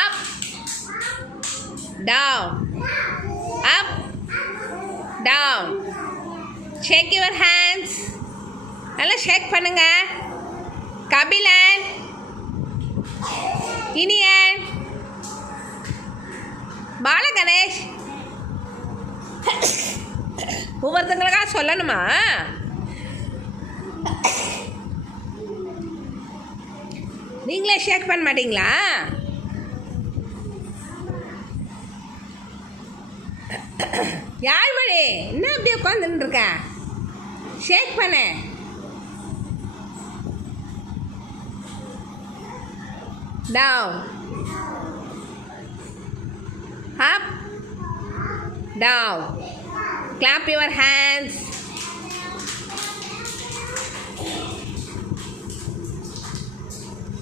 Up down, up down. Shake your hands. நல்லா shake பண்ணுங்க. கபிலன், இனியன், பாலகணேஷ். ஒவ்வொருத்தங்களுக்காக சொல்லணுமா? நீங்களே ஷேக் பண்ண மாட்டீங்களா? யார் மணி என்ன அப்படியே உட்காந்துன்னு இருக்க? ஷேக் பண்ண. Down, up, down. Clap your hands.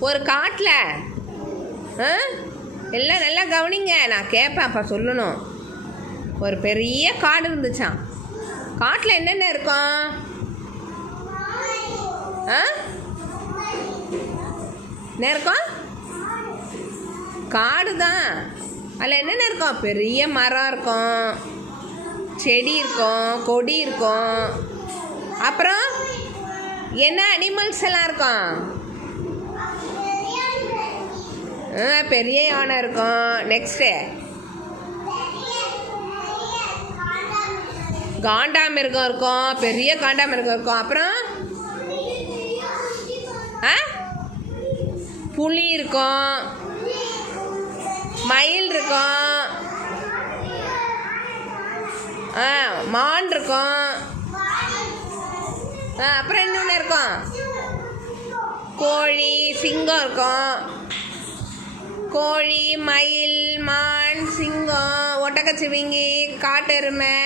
ஒரு காட்டில் எல்லாம் நல்லா கவனிங்க, நான் கேட்பேன் அப்போ சொல்லணும். ஒரு பெரிய காடு இருந்துச்சான். காட்டில் என்னென்ன இருக்கும்? என்ன இருக்கும்? காடு தான். அதில் என்னென்ன இருக்கும்? பெரிய மரம் இருக்கும், செடி இருக்கும், கொடி இருக்கும். அப்புறம் என்ன அனிமல்ஸ் எல்லாம் இருக்கும்? பெரிய யானை இருக்கும். நெக்ஸ்ட்டு காண்டாமிருகம் இருக்கும், பெரிய காண்டாமிருகம் இருக்கும். அப்புறம் புலி இருக்கும், மயில் இருக்கும், மான் இருக்கும். அப்புறம் இன்னொன்று இருக்கும், கோழி, சிங்கம் இருக்கும். கோழி, மயில், மான், சிங்கம், ஒட்டகச்சிவிங்கி, காட்டெருமை,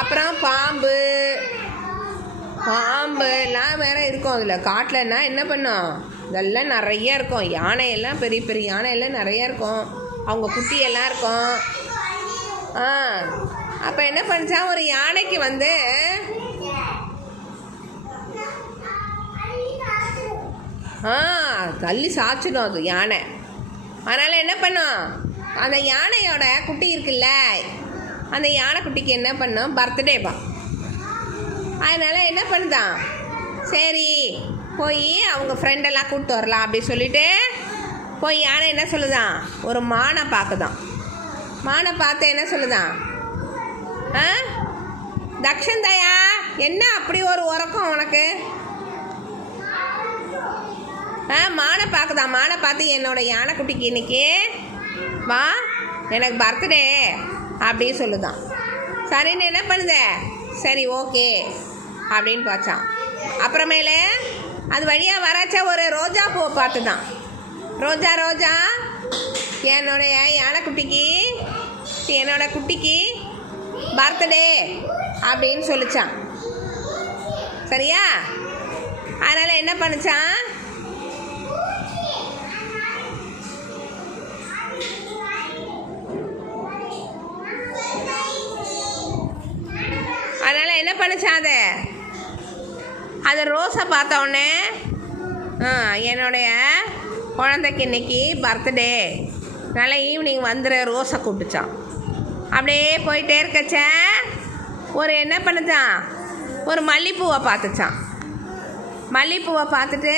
அப்புறம் பாம்பு எல்லாம் வேறு இருக்கும். அதில் காட்டிலன்னா என்ன பண்ணும்? இதெல்லாம் நிறைய இருக்கும். யானையெல்லாம் பெரிய பெரிய யானையெல்லாம் நிறையா இருக்கும். அவங்க குட்டியெல்லாம் இருக்கும். அப்போ என்ன பண்ணுச்சா, ஒரு யானைக்கு வந்து தள்ளி சாச்சிடும் அது யானை. அதனால் என்ன பண்ணும், அந்த யானையோட குட்டி இருக்குல்ல, அந்த யானை குட்டிக்கு என்ன பண்ணும், பர்த்டேப்பா. அதனால் என்ன பண்ணுதான், சரி போய் அவங்க ஃப்ரெண்டெல்லாம் கூப்பிட்டு வரலாம் அப்படி சொல்லிவிட்டு போய் யானை என்ன சொல்லுதான், ஒரு மானை பார்க்குதான். மானை பார்த்து என்ன சொல்லுதான், தக்ஷந்தயா என்ன அப்படி ஒரு உறக்கம் உனக்கு? மானை பார்க்குதான். மானை பார்த்து என்னோடய யானைக்குட்டிக்கு இன்னைக்கு வா, எனக்கு பர்த்டே அப்படின்னு சொல்லுதான். சரின்னு என்ன பண்ணுத, சரி ஓகே அப்படின்னு பார்த்தான். அப்புறமேலே அது வழியாக வராச்சா ஒரு ரோஜா பூவை பார்த்து தான், ரோஜா என்னுடைய யானைக்குட்டிக்கு, என்னோட குட்டிக்கு பர்த்டே அப்படின்னு சொல்லிச்சான். சரியா? அதனால் என்ன பண்ணுச்சான், அதனால் என்ன பண்ணுச்சான், அதை ரோஸை பார்த்தோடனே என்னுடைய குழந்தைக்கு இன்னைக்கு பர்த்டே, நல்லா ஈவினிங் வந்துடு ரோஸை கூப்பிட்டுச்சான். அப்படியே போயிட்டே இருக்கச்ச ஒரு என்ன பண்ணுச்சான், ஒரு மல்லிப்பூவை பார்த்துச்சான். மல்லிப்பூவை பார்த்துட்டு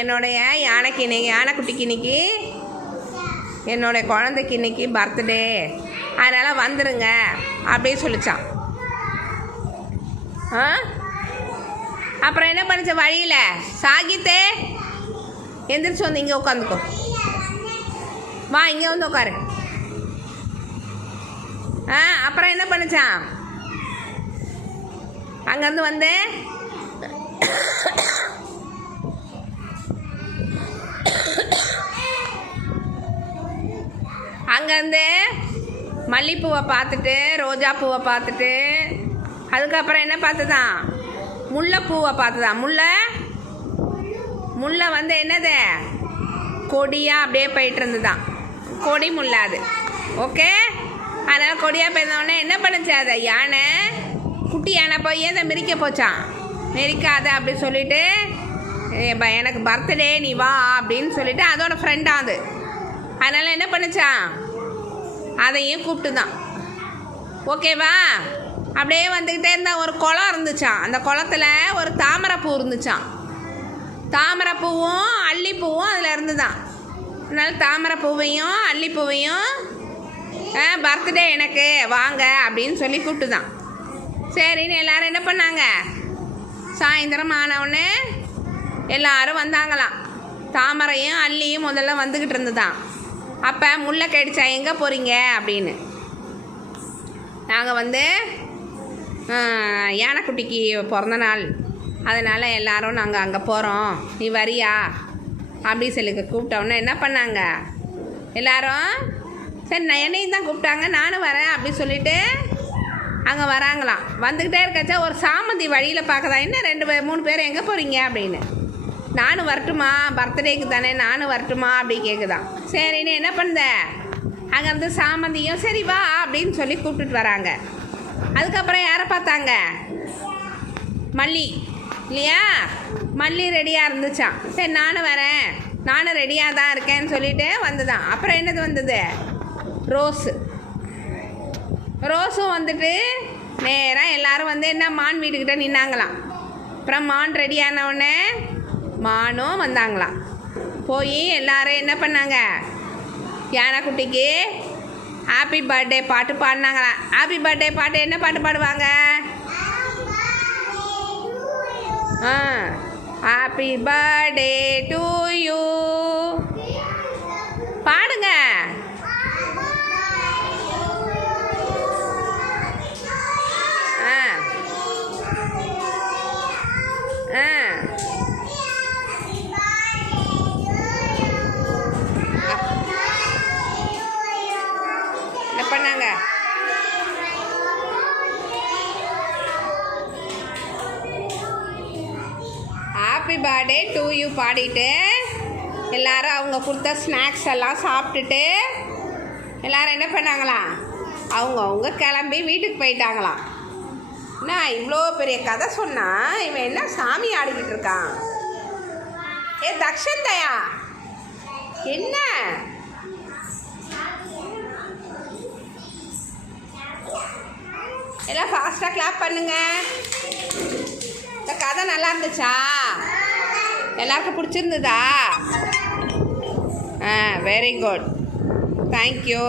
என்னுடைய யானைக்கு இன்னைக்கு, யானைக்குட்டிக்கு இன்னைக்கு, என்னுடைய குழந்தைக்கு இன்னைக்கு பர்த்டே, அதனால் வந்துடுங்க அப்படின்னு சொல்லிச்சான். அப்புறம் என்ன பண்ணுச்ச, வழியில் சாகித்தே எந்திரிச்சு வந்து இங்கே உட்காந்துக்கோ, வா இங்கே வந்து உட்காரு. அப்புறம் என்ன பண்ணுச்சான், அங்கேருந்து வந்து அங்கேருந்து மல்லிப்பூவை பார்த்துட்டு, ரோஜா பூவை பார்த்துட்டு, அதுக்கப்புறம் என்ன பார்த்துதான், முல்லைப்பூவை பார்த்துதான். முல்லை வந்து என்னது, கொடியாக அப்படியே போயிட்டு இருந்துதான், கொடி முல்லை அது. ஓகே, அதனால் கொடியாக போயிருந்தோடனே என்ன பண்ணுச்சு, அதை யானை, குட்டி யானை போய் அதை மிதிக்க போச்சான். மிதிக்காத அப்படி சொல்லிட்டு எனக்கு பர்த்டே நீ வா அப்படின்னு சொல்லிட்டு அதோட ஃப்ரெண்டாக அது. அதனால் என்ன பண்ணுச்சான், அதையும் கூப்பிட்டு தான். ஓகேவா? அப்படியே வந்துக்கிட்டே இருந்தால் ஒரு குளம் இருந்துச்சான். அந்த குளத்தில் ஒரு தாமரைப்பூ இருந்துச்சான். தாமரைப்பூவும் அல்லிப்பூவும் அதில் இருந்து தான். அதனால் தாமரைப்பூவையும் அல்லிப்பூவையும் பர்த்டே எனக்கு வாங்க அப்படின்னு சொல்லி கூப்பிட்டு தான். சரின்னு எல்லோரும் என்ன பண்ணாங்க, சாயந்தரம் ஆனவுடனே எல்லோரும் வந்தாங்களாம். தாமரையும் அல்லியும் முதல்ல வந்துக்கிட்டு இருந்துதான். அப்போ முல்லை கடிச்சா எங்கே போகிறீங்க அப்படின்னு, நாங்கள் யானைக்குட்டிக்கு பிறந்த நாள், அதனால் எல்லோரும் நாங்கள் அங்கே போகிறோம், நீ வரியா அப்படி சொல்லி கூப்பிட்டோன்னே என்ன பண்ணாங்க எல்லோரும், சரி நான் என்னையும் தான் கூப்பிட்டாங்க நானும் வரேன் அப்படி சொல்லிவிட்டு அங்கே வராங்களாம். வந்துக்கிட்டே இருக்காச்சா ஒரு சாமந்தி வழியில் பார்க்கதான், இன்னும் 2-3 பேர் எங்கே போகிறீங்க அப்படின்னு. நானும் வரட்டுமா, பர்த்டேக்கு தானே நானும் வரட்டுமா அப்படி கேட்குதான். சரின்னு என்ன பண்ணுத, அங்கேருந்து சாமந்தியும் சரி வா அப்படின்னு சொல்லி கூப்பிட்டுட்டு வராங்க. அதுக்கப்புறம் யாரை பார்த்தாங்க, மல்லி இல்லையா, மல்லி ரெடியாக இருந்துச்சான். சரி நானும் வரேன், நானும் ரெடியாக தான் இருக்கேன்னு சொல்லிட்டு வந்துதான். அப்புறம் என்னது வந்தது, ரோஸும் வந்துட்டு நேராக எல்லோரும் என்ன மான் வீட்டுக்கிட்ட நின்னாங்களாம். அப்புறம் மான் ரெடியானவுடனே மானும் வந்தாங்களாம். போய் எல்லோரும் என்ன பண்ணாங்க, யானைக்குட்டிக்கு ஹாப்பி பர்த்டே பாட்டு பாடினாங்களாம். ஹாப்பி பர்த்டே பாட்டு என்ன பாட்டு பாடுவாங்க, ஹாப்பி பர்த்டே டு யூ பாடுங்க. என்ன பண்ணாங்க, ஹாப்பி பர்த்டே டு யூ பாடிட்டு எல்லாரும் அவங்க கொடுத்த ஸ்நாக்ஸ் எல்லாம் சாப்பிட்டுட்டு எல்லாரும் என்ன பண்ணாங்களாம், அவங்க கிளம்பி வீட்டுக்கு போயிட்டாங்களாம். என்ன இவ்வளோ பெரிய கதை சொன்னா இவன் என்ன சாமி ஆடிக்கிட்டு இருக்கான். தக்ஷன் தயா என்ன எல்லாம் ஃபாஸ்ட்டாக கிளாப் பண்ணுங்க. இந்த கதை நல்லா இருந்துச்சா, எல்லாருக்கும் பிடிச்சிருந்ததா? Very good, thank you.